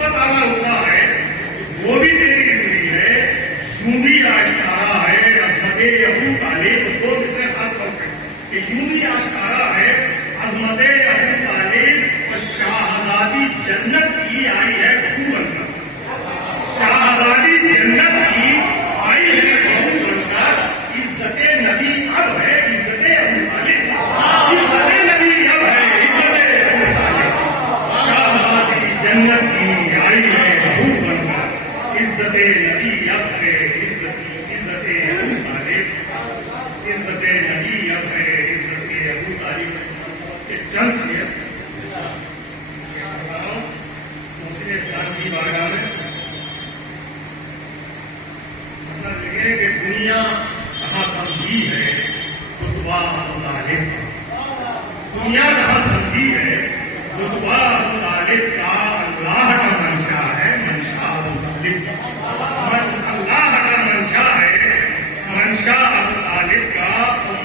نسبت آنا ہوتا ہے وہ بھی دیکھنی ضروری ہے. یوں بھی آشکارا ہے عظمت ابو طالب کو اس میں خاص طور پہ کہ یوں بھی آشکارا ہے عظمت ابو طالب اور شاہزادی جنت کی آئی ہے بہو بن کر. شاہزادی جنت کی آئی ہے بہو بن کر. عزت نبی اب ہے عزت ابو طالب. عزت نبی اب ہے عزت ابو طالب. شاہزادی جنت کی آئی ہے بہو بن کر. عزت نبی اب ہے عزت ابو طالب. عزت نبی اب ہے عزت ابو طالب. چند سے دوسرے اسلام کی بارگاہ میں مطلب لگے کہ دنیا کہاں سمجھی ہے رتبہ ابو طالب. دنیا کہاں سمجھی ہے رتبہ ابو طالب کا اللہ کا منشا ہے. منشا ابو طالب اللہ کا منشا ہے. منشا ابو طالب کا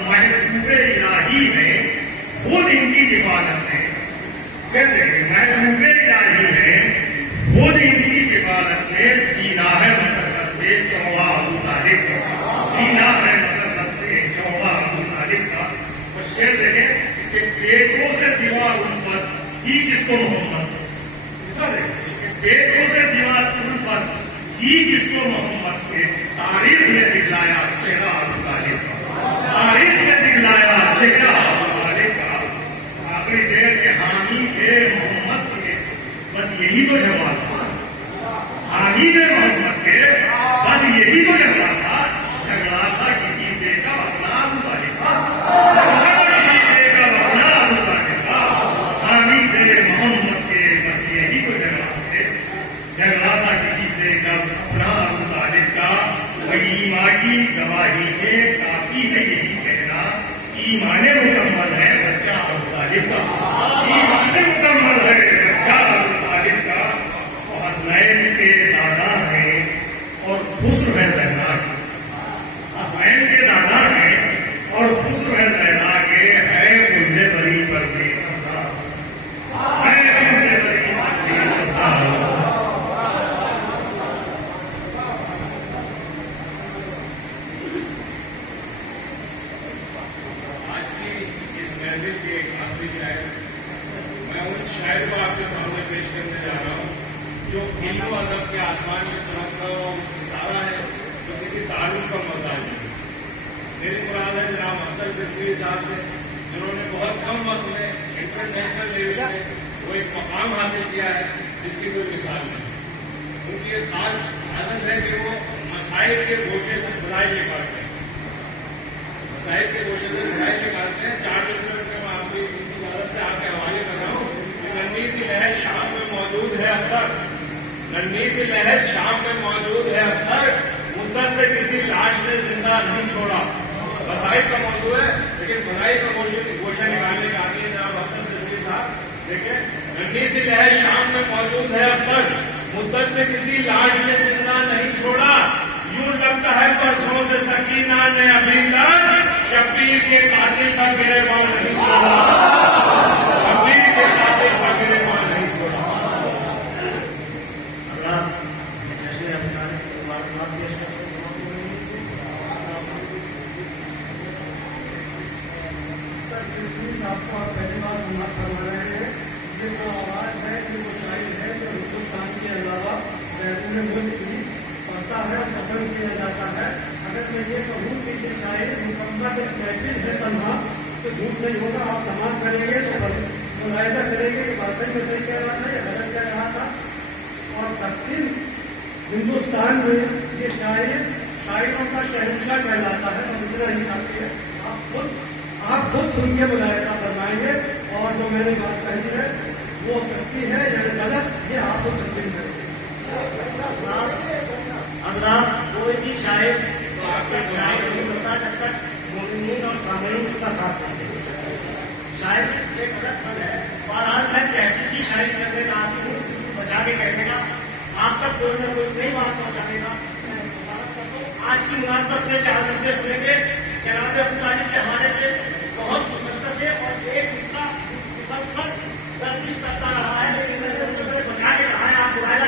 محبوب الہی ہے. خود ان کی حفاظت ہے. محبوب الہی ہے. خود ان کی حفاظت میں سینہ ہے مسرت سے چوڑا ابو طالب کا. سینہ ہے مسرت سے چوڑا ابو طالب کا. اور شعر دیکھیں کہ بیٹوں سے سوا الفت ہی کس کو محمد. بیٹوں سے سوا الفت ہی کس کو محمد سے تاریخ میں دکھلایا چہرہ ابو طالب کا. تاریخ میں دکھلایا چہرہ ابو طالب کا. آخری شعر کے حامی تھے محمد کے بس یہی تو جواب تھا. حامی تھے محمد کے بس یہی تو جواب تھا. جھگڑا تھا کسی سے کا اپنا ابو طالب کا. کسی سے کا اپنا ابو طالب کا. حامی تھے محمد کے بس یہی تو جواب تھے. جھگڑا تھا کسی سے کا اپنا ابو طالب کا. وہی ماں کی گواہی میں کافی ہے یہی کہنا ایمان مکمل ہے بچہ ابو طالب کا. ایمان مکمل ہے بچہ ابو طالب کا. اور حسنین کے دادا ہیں اور خسر ہے زہرا کے. حسنین کے دادا ہیں اور خسر ہے زہرا کے. ہے خلد بری پر بے سزا. ہے خلد بری پر بے سزا. شاعر کو آپ کے سامنے پیش کرنے جا رہا ہوں جو علم و ادب کے آسمان میں چمکتا ہوا ستارہ ہے جو کسی تعلق کا محتاج نہیں. میری مراد ہے جناب اختر چشتی صاحب سے جنہوں نے بہت کم وقت میں انٹرنیشنل لیول پہ وہ ایک مقام حاصل کیا ہے جس کی کوئی مثال نہیں. ان کی ایک خاص عادت ہے کہ وہ مسائل کے گوشے سے بڑائی نکالتے ہیں. مسائل کے گوشے سے بڑائی نکالتے ہیں. 40 منٹ میں آپ کی ان کی عادت سے آپ کے حوالے کر رہا ہوں. ننھی سی لہر شام میں موجود ہے اب تک. ننھی سی لہر شام میں موجود ہے اب تک. مدت سے کسی لاش نے زندہ نہیں چھوڑا. مسائل کا موضوع ہے لیکن بڑائی کا گوشہ نکالنے کا آگے جناب اختر چشتی صاحب دیکھیں. ننھی سی لہر شام میں موجود ہے اب تک. مدت سے کسی لاش نے زندہ نہیں چھوڑا. یوں لگتا ہے پرسوں سے سکینہ نے ابھی تک شبیر کے قاتل کا گریباں نہیں چھوڑا. شبیر کے قاتل کا گریباں نہیں چھوڑا. آپ کو آپ پہلی بار سنا کروا رہے ہیں. یہ وہ آواز ہے کہ وہ شاعر ہے جو ہندوستان کے علاوہ بیرون ملک بھی پڑھتا ہے اور پسند کیا جاتا ہے. اگر میں یہ کہوں کہ یہ شاعر مکمل محفل ہے تنہا تو جھوٹ نہیں ہوگا. آپ سماج کریں گے تو ملاحظہ کریں گے کہ واقعی میں صحیح کہہ رہا تھا یا غلط کہہ رہا تھا. اور تقسیم ہندوستان میں یہ شاعر شاعروں کا شہنشاہ کہلاتا ہے. اور اتنا ہی کافی ہے. آپ خود سن کے ملاحظہ فرمائیں گے اور جو میں نے بات کہی ہے وہ سچی ہے یا غلط یہ آپ کو تسلیم کریں گے. حضرات کوئی بھی شاعر تو آپ کے شاعر نہیں ہوتا جب تک مومنین اور سامعین اس کا ساتھ دیں گے. شاعر ایک غلط فن ہے. بہرحال میں تحقیقی شاعری کرنے کا آتی ہوں بچا کے کہنے کا آپ تک کوئی نہ کوئی نئی بات پہنچانے کا. آج کی مناسبت سے 4 مسئلے کھلیں گے. جناب ابو طالب کے حوالے سے بہت مسلسل ہے اور ایک حصہ مسلسل گردش کرتا رہا ہے لیکن میں نے بچا کے کہا ہے. آپ مظاہرہ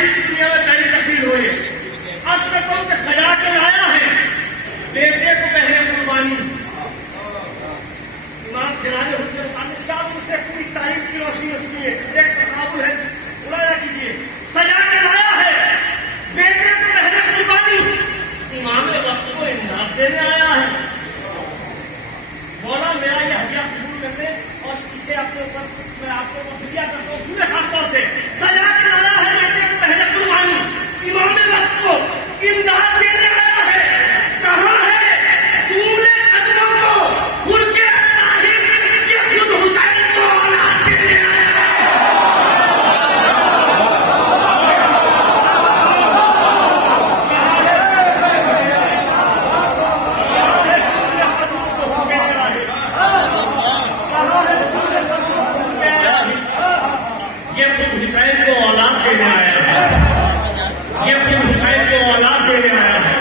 شاعری کی دنیا میں پہلی تقریر ہوئی ہے. آج میں کہوں کہ سجا کے لایا ہے بیٹے کو پہلے قربانی. امام جلال حجت صاحب اس سے پوری تاریخ کی روشنی میں سنیے. ایک تصاور ہے مراجعہ کیجیے. سجا کے لایا ہے بیٹے کو پہلے قربانی. امام وقت کو انصاف دینے آیا ہے. مولا میرا یہ ہدیہ قبول کرنے اور اسے اپنے اوپر میں آپ کو ہدیہ کرتا ہوں پورے خاص طور سے. سجا کے لایا ہے بیٹے کو پہلے قربانی. امام وقت کو امداد دینے آیا ہے. کہاں ہے چوم لے قدموں کو خود کے یہ خود حسین کو اولاد دینے آیا ہے. یہ خود حسین کو اولاد دینے آیا ہے. یہ خود حسین کو اولاد دینے آیا ہے.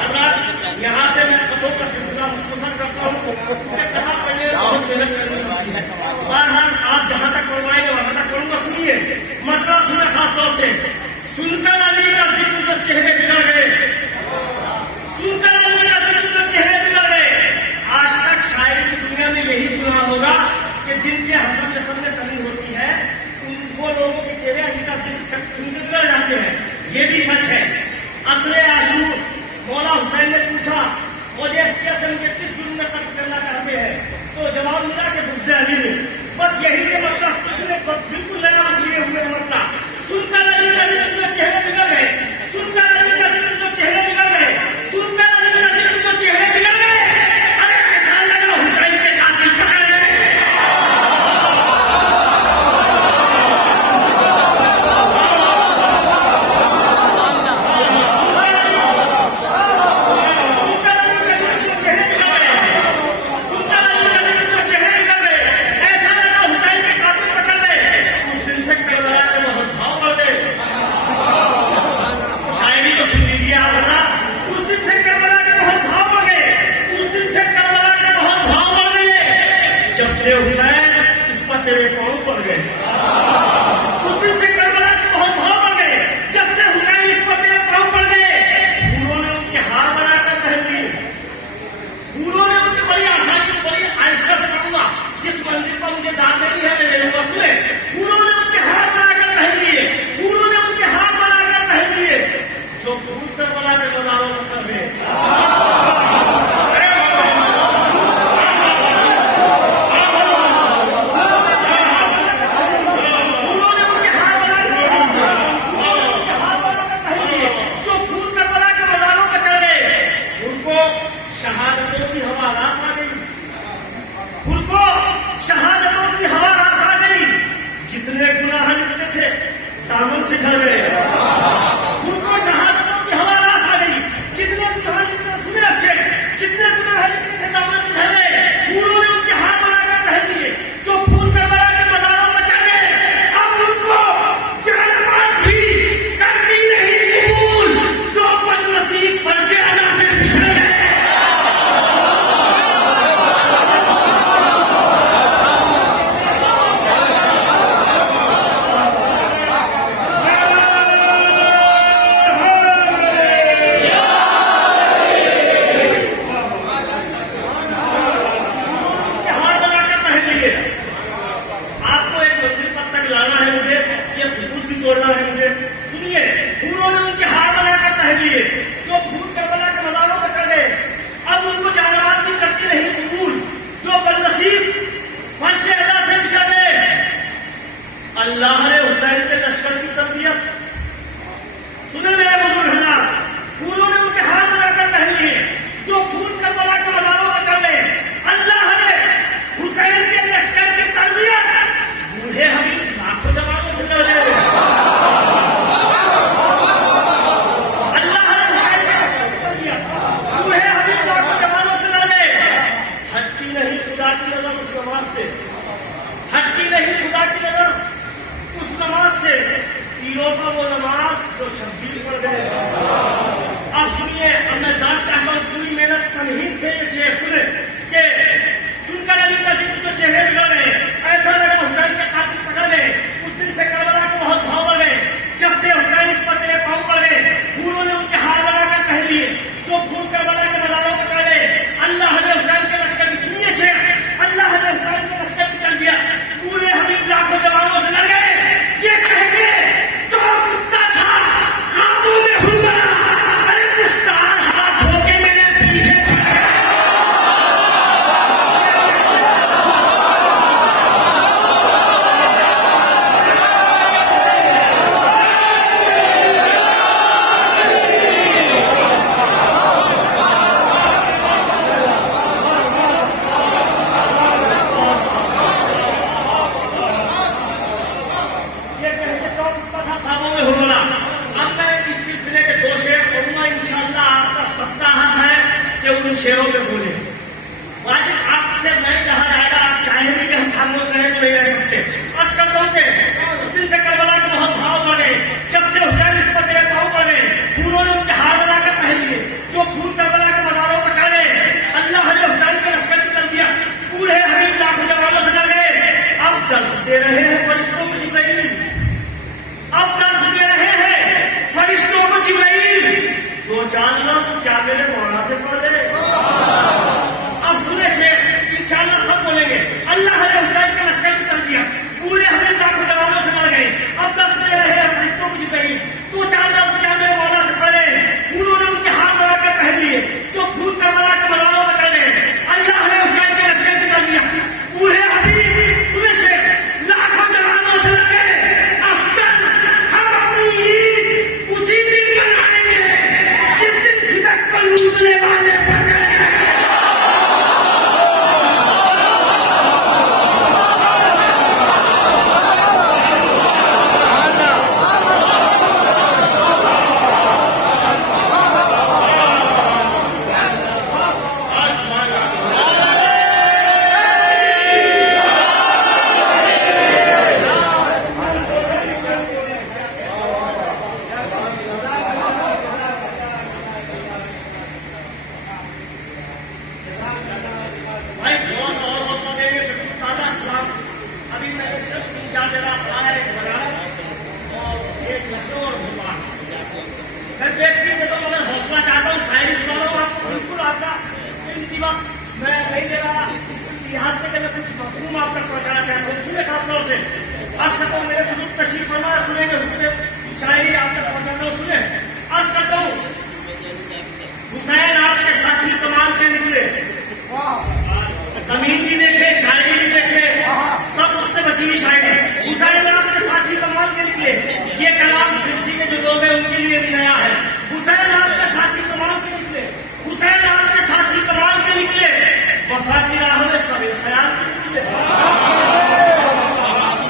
حضرات یہاں سے میں خطوں کا سلسلہ مختصر کرتا ہوں. مجھے کہاں پڑھنے بہت محنت کرنی ہوتی ہے. بہرحال آپ جہاں تک پڑھوائیں گے وہاں تک پڑھوں گا. سنیے مطلب سنیں خاص طور سے. سن کر علی کا ذکر جو چہرے بگڑ گئے. سن کر علی کا ذکر جو چہرے بگڑ گئے. آج تک شاعری کی دنیا میں یہی سنا ہوگا کہ جن کے حسب نسب میں کمی ہوتی ہے وہ لوگوں کے چہرے علی کا ذکر سن کر بگڑ جاتے ہیں. یہ بھی سچ ہے. اصل عاشور مولا حسین نے پوچھا مجھے اس کے اصل کے کس جرم میں قتل کرنا چاہتے ہیں تو جواب ملا کہ بغض علی نے. بس یہی سے مسئلہ اس نے بالکل نیا لیے ہوئے مسئلہ. سن کر علی کا ذکر جو چہرے بگڑ گئے. سن کر علی کا ذکر جو چہرے بگڑ گئے. سن کر علی کا ذکر جو چہرے بگڑ گئے. ارے ایسا لگا حسین کے قاتل پکڑ گئے. حسین اس پر تیرے پاؤں پڑ گئے. اس دن سے کربلا کے بہت بھاؤ پڑ گئے. جب سے حسین اس پر تیرے پاؤں پڑ گئے انہوں نے ان کے ہار بنا کر پہن لیے. انہوں نے ان کی بڑی آسانی بڑی آہستہ سے کروں گا جس مندر پر مجھے دان نہیں ہے میرے وصلے. انہوں نے ان کے ہار بنا کر پہن لیے. انہوں نے ان کے ہار بنا کر پہن لیے جو کربلا کے مزاروں پر چل رہے. شہادتوں کی ہوا راس آ گئی. ان کو شہادتوں کی ہوا راس آ گئی. جتنے گناہ لکھتے تھے دامن سے جھڑ گئے. ان کو شہادتوں کی ہوا راس آ گئی. جتنے گناہ لکھتے سنے اچھے جتنے گناہ لکھتے تھے دامن سے جھڑ گئے. انہوں نے ان کے ہاتھ بنا کر پہن لیے جو پھول کربلا کے مزاروں پر چڑھ گئے. اب ان کو جہنم بھی کرتی نہیں قبول جو بد نصیب فرش اعلیٰ سے بچھڑ گئے. اللہ نے حسین کے لشکر کی تربیت سنے میرے بزرگ حضرات. پھولوں نے ان کے ہاتھ بنا کر پہن لیے جو پھول کربلا کے مزاروں پر چڑھ گئے. اللہ نے حسین کے لشکر کی تربیت بوڑھے حبیب لاکھوں جوانوں سے کر دے. اللہ نے حسین کے لشکر کی تربیت بوڑھے حبیب لاکھوں جوانوں سے لڑ گئے. ہٹتی نہیں خدا کی نظر اس نماز سے. ہٹتی نہیں خدا کی نظر اس نماز سے. تیروں کا وہ نماز جو شبیر پڑ گئے. اب سنیے اب میں دان چاہتا ہوں پوری محنت تمہید سے یہ شعر سنے کہ سن کر علی کا ذکر جو چہرے بگڑ گئے. ایسا لگا حسین کے قاتل پکڑ گئے. اس دن سے کربلا کے بہت بھاؤ بڑھ گئے. جب سے حسین کو نہیں رہ سکتے. عرض کرتا ہوں کہ اس دن سے کربلا کے بہت بھاؤ بڑھے. جب سے حسین اس پر میرے پاؤں پڑ گئے, پھولوں نے ان کے ہاتھ بنا کر پہن لیے. جو پھول کربلا کے مزاروں پر چڑھ گئے, اللہ نے حسین کے لشکر سے کر دیا. پورے حبیب لاکھوں جوانوں سے ڈر گئے. اب درس دے رہے ہیں فرشتوں کو جبرائیل, اب درس دے رہے ہیں فرشتوں کو جبرائیل. جو جان لو تو کیا میرے مولا سے پڑھ دے. اب سنے شیخ انشاءاللہ سب بولیں گے اللہ نے حسین کے لشکر سے کر دیا. پورے حبیب لاکھوں جوانوں سے مر گئے. اب درس دے رہے ہیں فرشتوں کو جبرائیل. تو جان لو تو کیا میرے مولا سے پڑھ دے. پھولوں نے ان کے ہاتھ بنا کر پہن لیے. جو پھول کربلا کے مزاروں پر چڑھ گئے, اللہ نے حسین کے لشکر سے کر دیا. پورے حبیب سنے شیخ لاکھوں جوانوں سے لگے. اختر ہم اپنی عید اسی دن منائیں گے جس دن صدق پر لوٹنے والے پکڑ گئے. بھائی بہت اور حوصلہ دیں گے. بالکل تازہ اسلام. ابھی میں نے صرف 3-4 جگہ پڑھا ہے, ایک بنارس اور ایک لکھنؤ اور بھوپال. میں پیش کی دیتا ہوں, مگر حوصلہ چاہتا ہوں شاعری سنا رہا ہوں آپ کو. بالکل آپ کا انتباہ میں نہیں دے رہا اس لحاظ سے کہ میں کچھ مفہوم آپ تک پہنچانا چاہتا ہوں. سنے خاص طور سے آج کرتا ہوں میرے بزرگ تشریف فرما سنیں گے حسن شاعری آپ تک پہنچاتا ہوں. سنیں آج کرتا ہوں حسین آپ کے ساتھی کمال کے نکلے. زمین بھی دیکھے, شاعری بھی دیکھے, سب اس سے بچی ہوئی شاعری. حسین آپ کے ساتھی کمال کے نکلے. یہ کلام سرسی کے جو لوگ ہیں ان کے لیے بھی نیا ہے. حسین آپ کے ساتھی کمال کے نکلے. حسین آپ کے ساتھی کمال کے نکلے. وفا کی راہ میں سب خیال کے نکلے.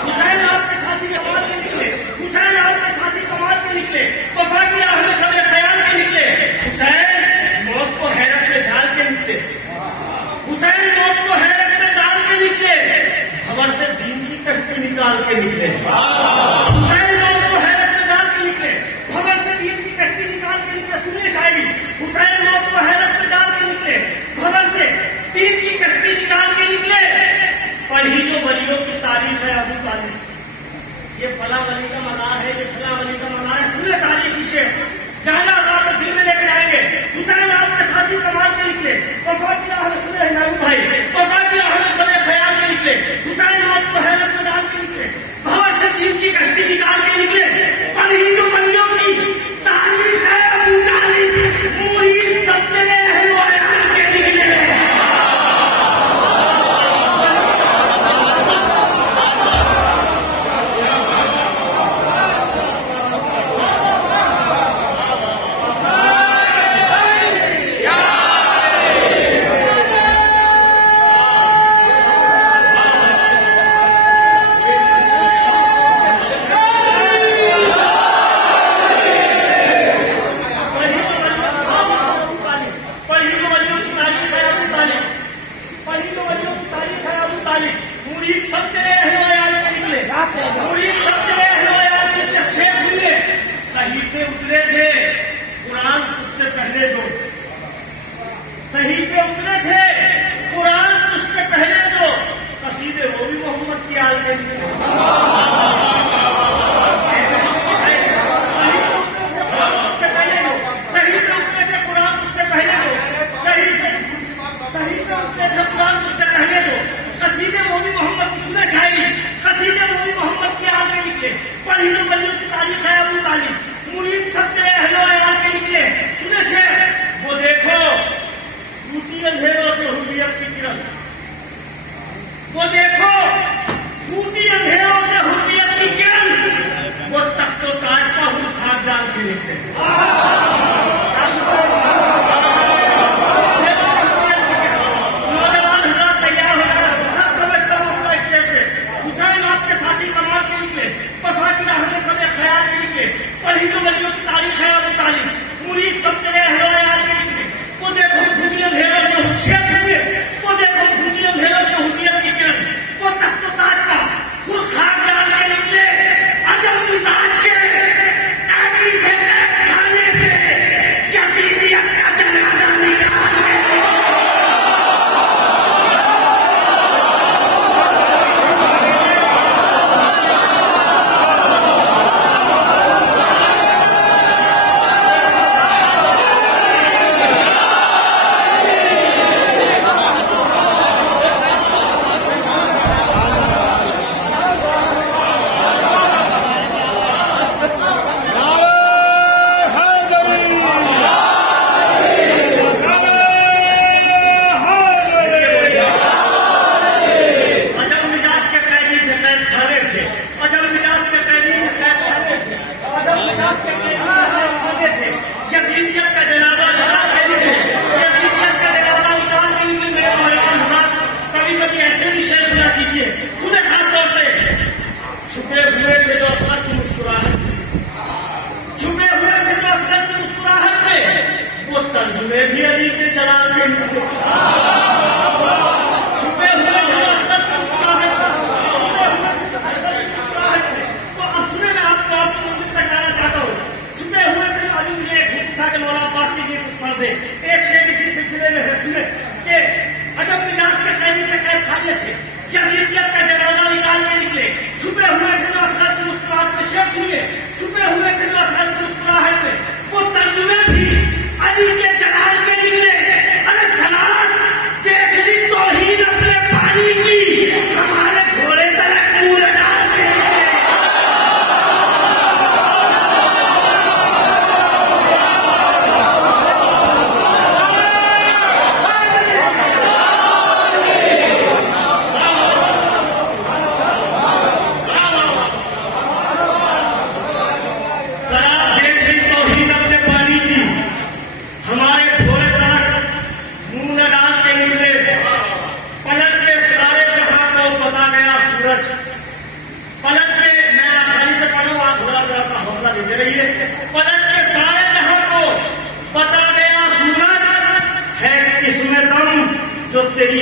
حسین آپ کے ساتھی کمال کے نکلے. حسین آپ کے ساتھی کمال کے نکلے. وفا کی راہ میں سب خیال کے نکلے. حسین موت کو حیرت میں ڈال کے نکلے. حسین موت کو حیرت میں ڈال کے نکلے. خبر سے دین کی کشتی نکال کے نکلے. حسین موت کو حیرت میں ڈال کے نکلے. خبر سے دین کی کشتی نکال کے نکلے. سنیے شاعری. حسین موت کو حیرت میں ڈال کے نکلے. خبر سے دین کی کشتی نکال کے نکلے. پڑھی جو ولیوں کی تاریخ ہے ابو طالب. یہ فلاں ولی کا مزار ہے, یہ فلاں ولی کا مزار ہے. سنیے تاریخ کی شیخ جہاں جہاں دل میں لے کے جائیں گے. حسین آپ کے ساتھی کمال کے نکلے. وفا کی راہ میں سنے نائب بھائی. وفا کی راہ میں سنے خیال کے نکلے. حسین آپ کو حیرت میں ڈال کے نکلے. بہار سے دین کی کشتی نکال کے نکلے. پڑھی جو ولیوں کی تاریخ ہے ابو طالب. مرید سب جنے ہیں وہ بیان کے نکلے.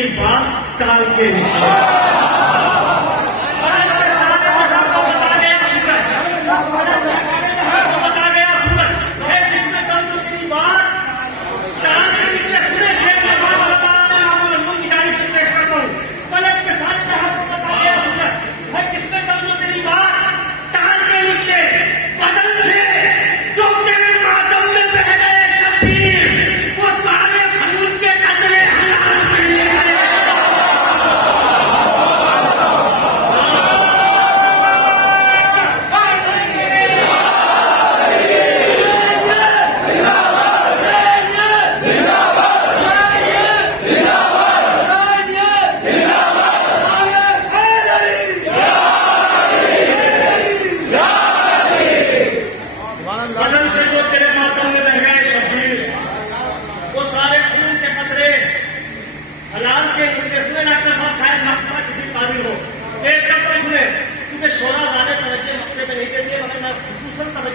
تیری بات ٹال کے نکلے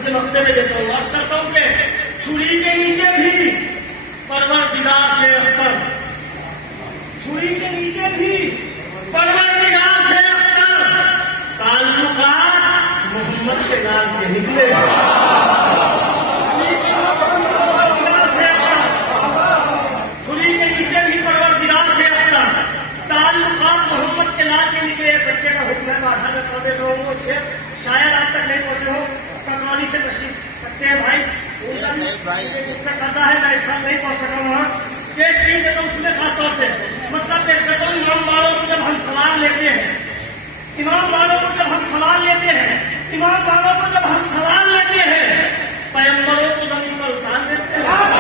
مقدمے میں دیتا ہوں عرض کرتا ہوں کہ چھری کے نیچے بھی پروردگار سے اختر چھری کے نیچے بھی پروردگار سے اختر تعلقات محمد سے ڈال کے نکلے چھری کے نیچے بھی پروردگار سے اختر تعلقات محمد کے لال کے نکلے بچے کا حکم ہے بادھا میں پڑھ دیتا ہوں وہ شاید آپ تک نہیں پہنچے ہو کٹوانی سے تشریف رکھتے ہیں بھائی کرتا ہے میں اس سال نہیں پہنچ سکا ہوں وہاں پیش نہیں دیتا ہوں سنے خاص طور سے مطلب پیش کرتا ہوں امام والوں کو جب ہم سوال لیتے ہیں امام والوں کو جب ہم سوال لیتے ہیں امام والوں کو جب ہم سوال لیتے ہیں پیغمبروں کو زمین پر اتار دیتے ہیں امام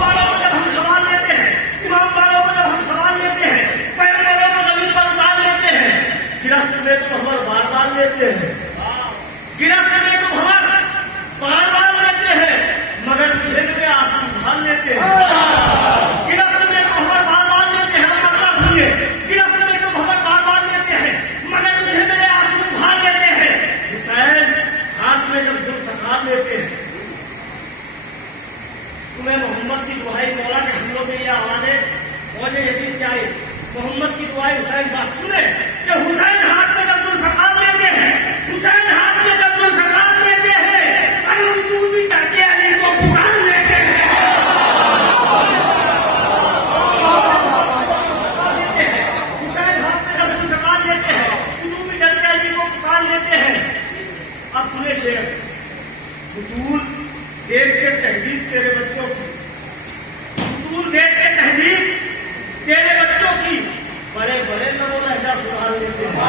والوں کو جب ہم سوال لیتے ہیں امام والوں کو جب ہم سوال لیتے ہیں پیغمبروں کو زمین پر اتار لیتے ہیں گرفت میں تو ہمر بار بار لیتے ہیں گرفت میں تو ہمر بار بار لیتے ہیں مگر مجھے میرے آنسو ڈھال لیتے ہیں گرفت میں تو ہمر بار بار لیتے ہیں مگر سنیے گرفت میں تو ہمر بار بار لیتے ہیں مگر مجھے میرے آنسو ڈھال لیتے ہیں حسین ہاتھ میں جب ذوالفقار لیتے ہیں تمہیں محمد کی دعائی مولا کے حملوں میں یہ آوازیں فوج یزید سے آئی محمد کی دعائیں حسین بات سنے کہ حسین ہاتھ میں جب ذوالفقار لیتے ہیں حسین ہاتھ میں جب ذوالفقار لیتے ہیں ارے تو بھی چڑھ کے علی کو پکار لیتے ہیں حسین ہاتھ میں جب ذوالفقار لیتے ہیں تو بھی چڑھ کے علی کو پکار لیتے ہیں اب سنے شیخ بطول دیکھ کے تہذیب تیرے بچوں کی بطول دیکھ کے تہذیب تیرے بچوں کی بڑے بڑے لوگوں لہجہ سدھار لیتے ہیں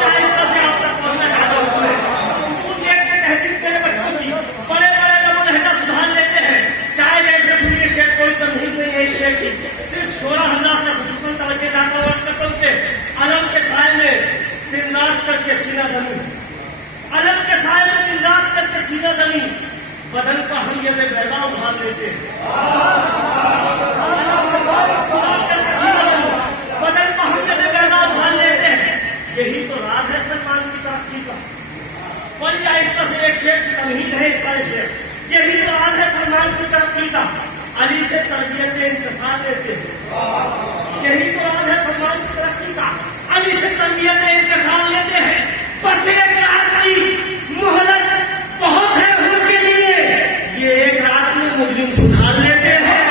آہستہ سے آپ تک پہنچنا چاہتا ہوں تہذیب تیرے بچوں کی بڑے بڑے لوگوں لہجہ سدھار لیتے ہیں چاہے جیسے سنیے شیخ کوئی تمہید نہیں ہے اس شیخ کی صرف 16,000 سے خصوصاً توجہ چاہتا ہوں عرض کرتا ہوں کہ علم کے سائے میں دن رات کر کے سینہ زمین علم کے سائے میں دن رات کر کے سینہ زمین بدن کا ہم یہ بیگا ابھار لیتے ہیں بدن کا ہم یہ بیگا ابھار لیتے ہیں یہی تو راز ہے سلمان کی ترقی کا بڑی آہستہ سے ایک شیخ کی تمہید ہے اس کا شیخ یہی تو راز ہے سلمان کی ترقی کا علی سے تربیت انتصار لیتے ہیں یہی تو راز ہے سلمان کی ترقی کا علی سے تربیت انتصار لیتے ہیں بس ایک رات کی مہلت بہت ہے ان کے لیے یہ ایک رات میں مجرم سدھار لیتے ہیں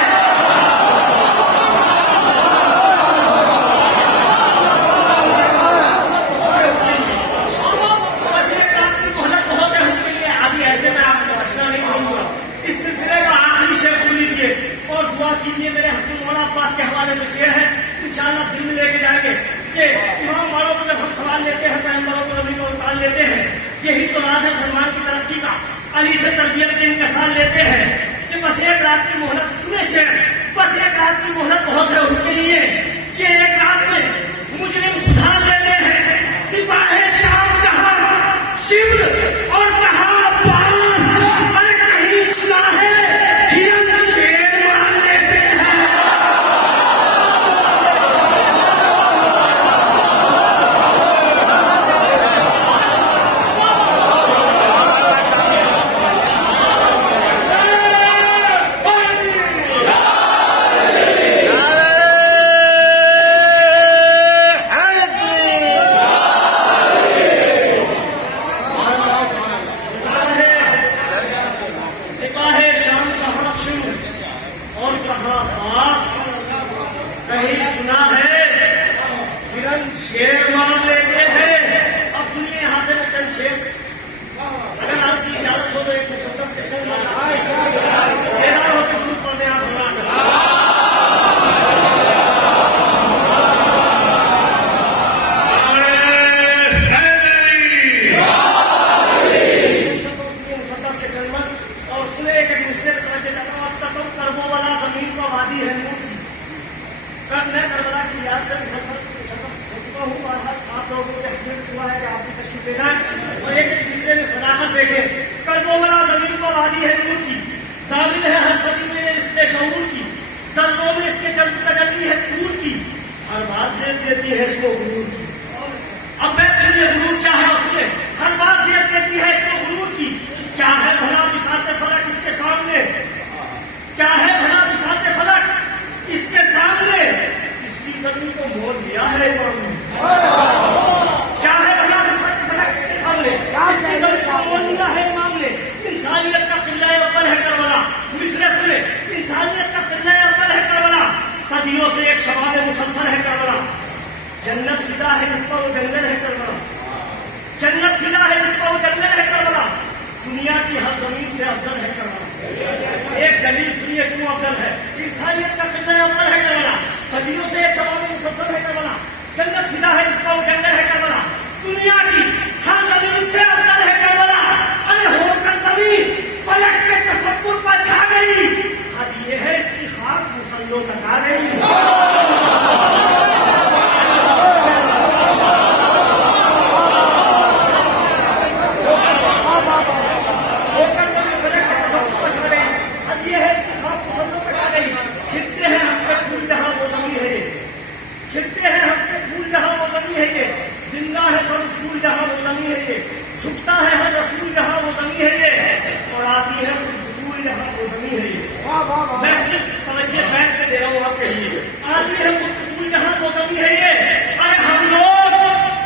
بس ایک رات کی مہلت بہت ہے ان کے لیے ابھی ایسے میں آپ کو اشنا نہیں کروں گا اس سلسلے کا آخری شعر سن لیجیے اور دعا کیجیے میرے حکیم مولا عباس کے حوالے سے شعر ہے انشاءاللہ دل میں لے کے جائیں گے کہ امام والوں کو جب ہم سوال لیتے ہیں پیغمبروں کو نبی کو اتار لیتے ہیں یہی تو راز ہے سلمان کی ترقی کا علی سے تربیت کے انکسار لیتے ہیں کہ بس ایک رات کی مہلت سنے شیخ بس ایک رات کی مہلت بہت ہے ان کے لیے کہ ایک رات میں مجرم سدھار لیتے ہیں سپاہ شام کہاں شبر اور کہاں باز ارے کہیں سنا ہے ہرن شیر مان لیتے ہیں اور کہاں پاس کہیں سنا ہے کرن شیر مان لیتے ہیں. اب سنیے یہاں سے میں چند شیر, اگر آپ کی اجازت ہو تو ایک مقدس کے چند بیدار ہو کے درود پڑھنے آپ آپ لوگوں کو ہوا ہے کہ آپ کی تشریف لے جائیں اور ایک دوسرے میں صداقت دیکھیں. کربو والا زمین کو وادی ہے نور کی, شامل ہے ہر صدی میں اس کے شعور کی, سروں میں اس کے جلد تجلی ہے نور کی, ہر بات زیب دیتی ہے اس کو غرور کی. اب میں یہ غرور کیا ہے اس میں, ہر بات زیب دیتی ہے اس کو غرور کی. کیا ہے بھلا بساط فلک اس کے سامنے, کیا ہے بھلا بساط فلک اس کے سامنے, اس کی زمین کو مول دیا ہے امام نے. کیا ہے بھلا بساط فلک اس کے سامنے, اس کی زمین کو مول دیا ہے امام نے. انسانیت کا قلعہ اول ہے کربلا, مصرف میں انسانیت کا قلعہ اول ہے کربلا, صدیوں سے ایک شباب مسلسل ہے کربلا. جنت فدا ہے جس پر وہ جنگل ہے کربلا, جنت فدا ہے جس پر وہ جنگل ہے کربلا. دنیا کی ہر زمین سے افضل ہے کربلا. ایک دلیل سنیے کیوں افضل ہے. انسانیت کا قلعہ اول ہے کربلا, صدیوں سے ایک شباب مسلسل ہے کربلا, جنت فدا ہے جس پر وہ جنگل ہے کربلا. دنیا کی ہر زمین سے افضل ہے کربلا. ارے ہو کر زمین فلک کے تصور پر چھا گئی, اب یہ ہے اس کی خاک مسلوں تک آ گئی. چھپتا ہے ہر رسول جہاں وہ زمین ہے یہ, اور آتی ہے دور جہاں وہ زمین ہے یہ. میں صرف توجہ بیٹھ کے دے رہا ہوں آپ کے لیے. آتی ہے دور جہاں وہ زمین ہے یہ. ارے ہم لوگ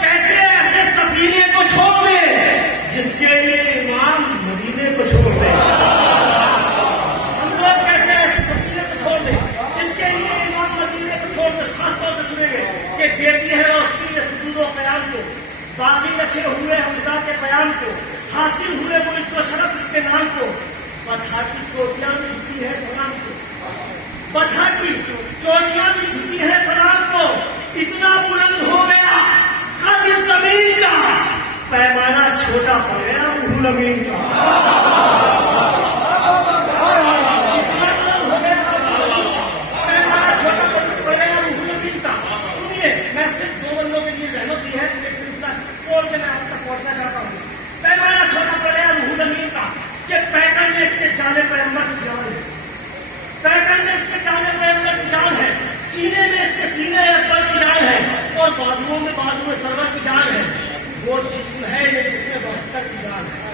کیسے ایسے سفینے کو چھوڑ دیں جس کے لیے امام مدینے کو چھوڑ دیں. ہم لوگ کیسے ایسے سفینے کو چھوڑ دیں جس کے لیے امام مدینے کو چھوڑ دیں. خاص طور سے سنیں گے کہ دیتی ہے روشنی کے سجود و قیام کو, باقی رکھے ہوئے حمزہ کے بیان کو, حاصل ہوئے وہ عزت و شرف اس کے نام کو. بچا کی چوٹیاں بھی جھکی ہے سلام کو, بچا کی چوٹیاں بھی جھکی ہے سلام کو. اتنا بلند ہو گیا قد زمین کا, پیمانہ چھوٹا پڑ گیا روح امین کا. اتنا بلند ہو گیا پیمانہ چھوٹا پڑ گیا روح امین کا. سنیے میں صرف دو بندوں کے لیے رحمت دی ہے اور میں آپ تک پہنچنا چاہتا ہوں. پیمانہ چھوٹا پڑ گیا روح امین کا, کہ پیکر میں اس کے جانے پیغمبر کی جان ہے, پیکر میں اس کے جانے پیغمبر کی جان ہے, سینے میں اس کے سینے اکبر کی جان ہے, اور بازوؤں میں بازو سرور کی جان ہے. وہ جسم ہے یہ جس میں 72 کی جان ہے.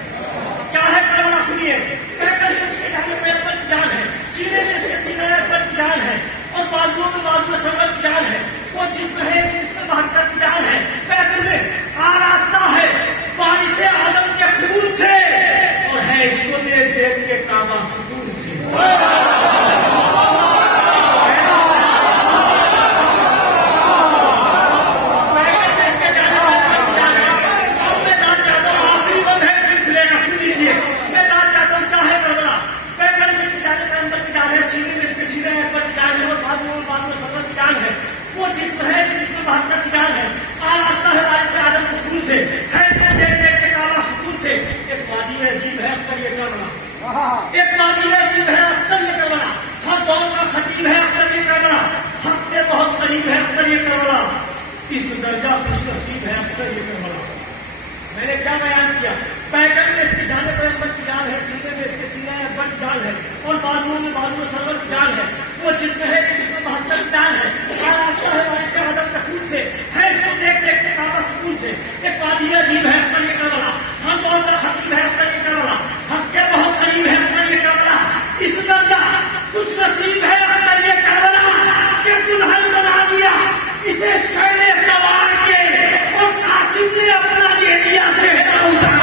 کیا ہے کرنا سنیے, پیکر میں اس کے جانے پیغمبر کی جان ہے, سینے میں اس کے سینے اکبر کی جان ہے, اور بازوؤں میں بازو سرور کی جان ہے. وہ جسم ہے جس میں 72 کی جان ہے. پیکر میں آراستہ ہے بارش آدم کے خون سے, اور ہے اس کو دیکھ دیکھ کے کعبہ سکون سے. وہ جسم ہے جس میں 72 کی جان ہے, آراستہ ہے بارش آدم کے خون سے, ہے اس کو دیکھ دیکھ کے کعبہ سکون سے. ایک وادی عجیب ہے اختر یہ کربلا, ایک وادی عجیب ہے اختر یہ کربلا, ہر دور کا خطیب ہے اختر یہ کربلا, حق کے بہت قریب ہے اختر یہ کربلا, اس درجہ خوش نصیب ہے اختر یہ کربلا. میں نے کیا بیان کیا, پیکر میں اس کے جانے پیغمبر کی جان ہے, سینے میں اس کے سینے اکبر کی جان ہے, اور بازوؤں میں بازو سرور کی جان ہے. وہ جسم ہے جس میں 72 کی جان ہے, آراستہ ہے بارش آدم کے خون سے, ہے اس کو دیکھ دیکھ کے کعبہ سکون سے. ایک وادی عجیب ہے اختر یہ کربلا, ہر دور کا خطیب ہے اختر یہ کربلا, حق کے بہت قریب ہے اختر یہ کربلا. اس درجہ خوش نصیب ہے اختر یہ کربلا کہ دلہن بنا دیا اسے شعلے سوار کے, اور قاسم نے اپنا دے دیا صحرا اتار.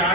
4